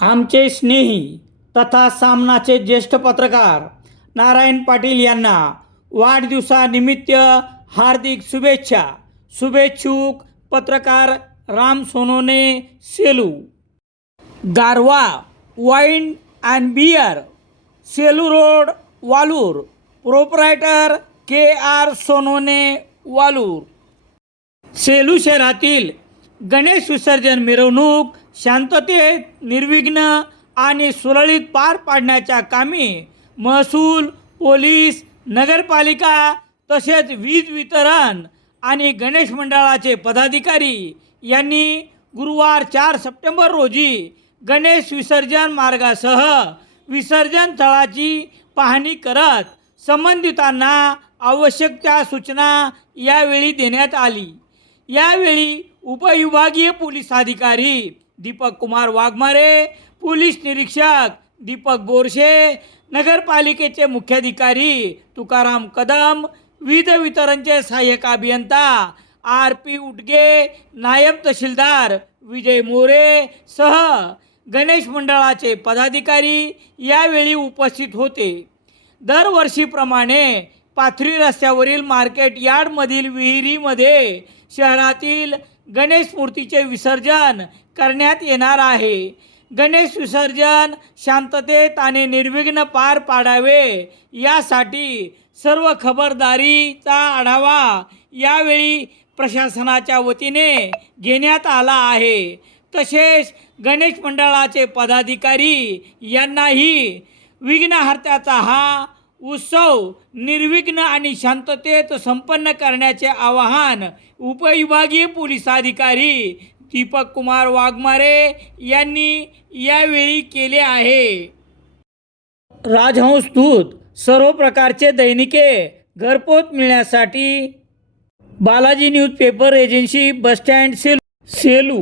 आमचे स्नेही तथा सामनाचे ज्येष्ठ पत्रकार नारायण पाटील यांना वाढदिवसानिमित्त हार्दिक शुभेच्छा. शुभेच्छुक पत्रकार Ram Sonone Selu. Garva wine and beer Selu road Walur. Proprietor K R Sonone Walur. Selu शहरातील गणेश विसर्जन मिरवणूक शांततेत निर्विघ्न आणि सुरळीत पार पाडण्याच्या कामी महसूल पोलीस नगरपालिका तसेच वीज वितरण आणि गणेश मंडळाचे पदाधिकारी यांनी गुरुवार चार सप्टेंबर रोजी गणेश विसर्जन मार्गासह विसर्जन स्थळाची पाहणी करत संबंधितांना आवश्यक त्या सूचना यावेळी देण्यात आली. यावेळी उपविभागीय पोलीस अधिकारी दीपक कुमार वाघमारे पोलीस निरीक्षक दीपक बोरशे नगरपालिकेचे मुख्याधिकारी तुकाराम कदम वीज वितरणचे सहाय्यक अभियंता आर पी उटगे नायब तहसीलदार विजय मोरे सह गणेश मंडळाचे पदाधिकारी यावेळी उपस्थित होते. दरवर्षीप्रमाणे पाथरी रस्त्यावरील मार्केट यार्डमधील विहिरीमध्ये शहरातील गणेश मूर्तीचे विसर्जन करण्यात येणार आहे. गणेश विसर्जन शांततेत आणि निर्विघ्न पार पाडावे यासाठी सर्व खबरदारीचा आढावा यावेळी प्रशासनाच्या वतीने घेण्यात आला आहे. तसेच गणेश मंडळाचे पदाधिकारी यांनाही विघ्नहर्त्याचा हा उत्सव निर्विघ्न आणि शांततेत संपन्न करण्याचे आवाहन उपविभागीय पोलीस अधिकारी दीपक कुमार वाघमारे यांनी यावेळी केले आहे. राजहंस दूत सर्व प्रकारचे दैनिके घरपोच मिळण्यासाठी Balaji news paper agency bus stand sale Selu